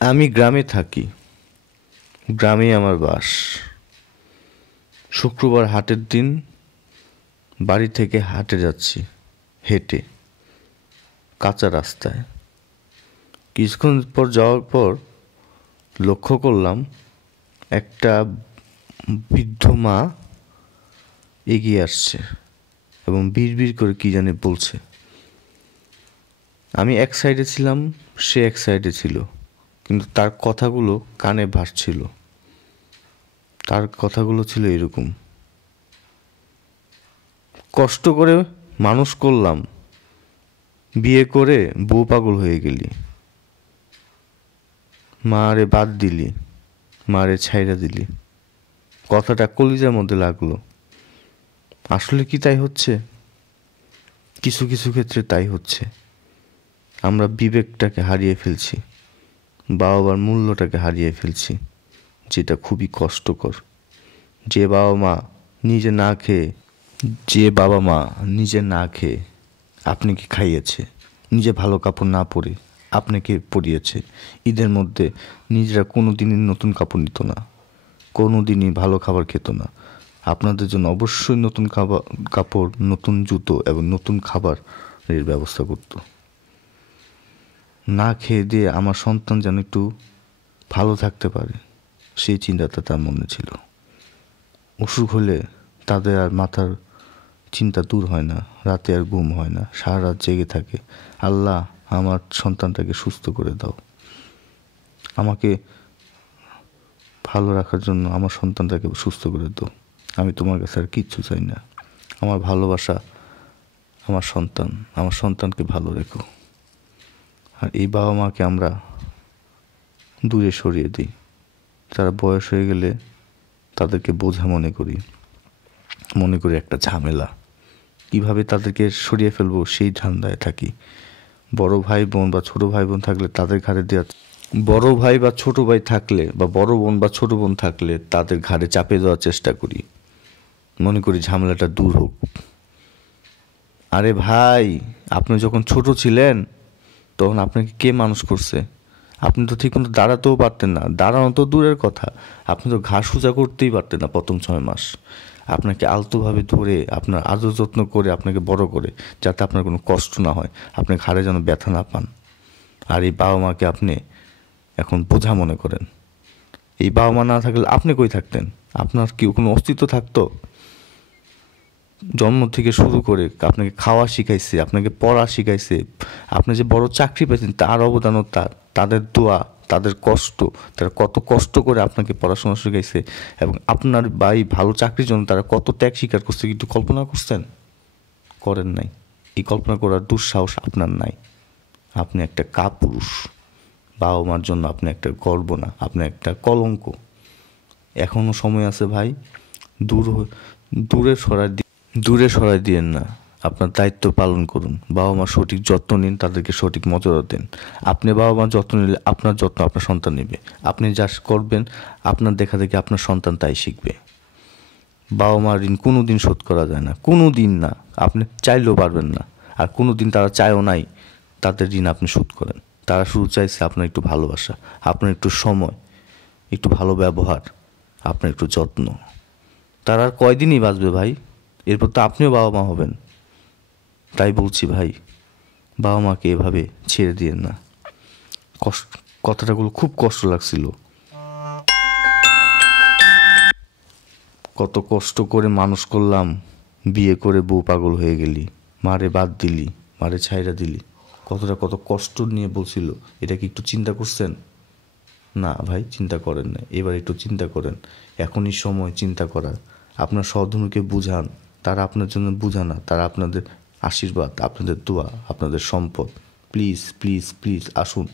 আমি গ্রামে থাকি, গ্রামেই আমার বাস। শুক্রবার হাটের দিন বাড়ি থেকে হাটে যাচ্ছি, হেঁটে কাঁচা রাস্তায়। কিছুক্ষণ পর যাওয়ার পর লক্ষ্য করলাম একটা বৃদ্ধ মা এগিয়ে আসছে এবং বিড়বিড় করে কী জানি বলছে। আমি এক সাইডে ছিলাম, সে এক সাইডে ছিল, কিন্তু তার কথাগুলো কানে ভাসছিল। তার কথাগুলো ছিল এরকম: কষ্ট করে মানুষ করলাম, বিয়ে করে বউ পাগল হয়ে গেলি, মারে বাদ দিলি, মারে ছাইড়া দিলি। কথাটা কলিজার মধ্যে লাগলো। আসলে কি তাই হচ্ছে? কিছু কিছু ক্ষেত্রে তাই হচ্ছে। আমরা বিবেকটাকে হারিয়ে ফেলছি, বাবা মার মূল্যটাকে হারিয়ে ফেলছি, যেটা খুবই কষ্টকর। যে বাবা মা নিজে না খেয়ে যে বাবা মা নিজে না খেয়ে আপনাকে খাইয়েছে, নিজে ভালো কাপড় না পরে আপনাকে পরিয়েছে, ঈদের মধ্যে নিজেরা কোনো দিনই নতুন কাপড় নিত না, কোনো দিনই ভালো খাবার খেত না, আপনাদের জন্য অবশ্যই নতুন কাপড়, নতুন জুতো এবং নতুন খাবারের ব্যবস্থা করত। না খেয়ে দিয়ে আমার সন্তান যেন একটু ভালো থাকতে পারে, সেই চিন্তাটা তার মনে ছিল। অসুখ হলে তাদের আর মাথার চিন্তা দূর হয় না, রাতে আর ঘুম হয় না, সারা রাত জেগে থাকে, আল্লাহ আমার সন্তানটাকে সুস্থ করে দাও, আমাকে ভালো রাখার জন্য আমার সন্তানটাকে সুস্থ করে দাও, আমি তোমার কাছে আর কিচ্ছু চাই না, আমার ভালোবাসা আমার সন্তানকে ভালো রেখো। আর এই বাবা মাকে আমরা দূরে সরিয়ে দিই। তারা বয়স হয়ে গেলে তাদেরকে বোঝা মনে করি একটা ঝামেলা। কিভাবে তাদেরকে সরিয়ে ফেলবো সেই ধান্দায় থাকি। বড় ভাই বোন বা ছোট ভাই বোন থাকলে তাদের ঘাড়ে দেওয়া, বড় ভাই বা ছোট ভাই থাকলে বা বড় বোন বা ছোট বোন থাকলে তাদের ঘাড়ে চাপে দেওয়ার চেষ্টা করি, মনে করি ঝামেলাটা দূর হোক। আরে ভাই, আপনি যখন ছোট ছিলেন তখন আপনাকে কে মানুষ করছে? আপনি তো ঠিক মতো দাঁড়াতেও পারতেন না, দাঁড়ানো তো দূরের কথা, আপনি তো ঘাড় সোজা করতেই পারতেন না প্রথম 6 মাস। আপনাকে আলতোভাবে ধরে আপনার আদর যত্ন করে আপনাকে বড় করে, যাতে আপনার কোনো কষ্ট না হয়, আপনার ঘাড়ে যেন ব্যথা না পান। আর এই বাবা মাকে আপনি এখন বোঝা মনে করেন। এই বাবা মা না থাকলে আপনি কই থাকতেন? আপনার কি কোনো অস্তিত্ব থাকতো? জন্ম থেকে শুরু করে আপনাকে খাওয়া শিখাইছে, আপনাকে পড়া শিখাইছে, আপনি যে বড় চাকরি পেয়েছেন তার অবদানও তাদের দোয়া, তাদের কষ্ট, তারা কত কষ্ট করে আপনাকে পড়াশোনা শিখাইছে, এবং আপনার ভাই ভালো চাকরির জন্য তারা কত ত্যাগ স্বীকার করছে, কিন্তু কল্পনা করছেন? করেন নাই। এই কল্পনা করার দুঃসাহস আপনার নাই। আপনি একটা কাপুরুষ। বাবা মার জন্য আপনি একটা গর্ব না, আপনি একটা কলঙ্ক। এখনও সময় আছে ভাই, দূরে দূরে সরাই দিয়েন না, আপনার দায়িত্ব পালন করুন, বাবা মার সঠিক যত্ন নিন, তাদেরকে সঠিক মর্যাদা দেন। আপনি বাবা মার যত্ন নিলে আপনার যত্ন আপনার সন্তান নেবে। আপনি যা করবেন আপনার দেখা দেখে আপনার সন্তান তাই শিখবে। বাবা মার ঋণ কোনো দিন শোধ করা যায় না, কোনো দিন না, আপনি চাইলেও পারবেন না। আর কোনো দিন তারা চায়ও নাই তাদের ঋণ আপনি শোধ করেন। তারা শুধু চাইছে আপনার একটু ভালোবাসা, আপনার একটু সময়, একটু ভালো ব্যবহার, আপনার একটু যত্ন। তারা আর কয়দিনই বাঁচবে ভাই? এরপর তো আপনিও বাবা মা হবেন। তাই বলছি ভাই, বাবা মাকে এভাবে ছেড়ে দিয়েন না। কথাটাগুলো খুব কষ্ট লাগছিল। কত কষ্ট করে মানুষ করলাম, বিয়ে করে বউ পাগল হয়ে গেলি, মারে বাদ দিলি, মারে ছাইড়া দিলি। কত কষ্ট নিয়ে বলছিল। এটা কি একটু চিন্তা করছেন? না ভাই, চিন্তা করেন না। এবার একটু চিন্তা করেন, এখনই সময় চিন্তা করার। আপনার সহধর্মীকে বুঝান, তারা আপনার জন্য বুঝা না, তারা আপনাদের আশীর্বাদ, আপনাদের দোয়া, আপনাদের সম্পদ। প্লিজ প্লিজ প্লিজ আসুন।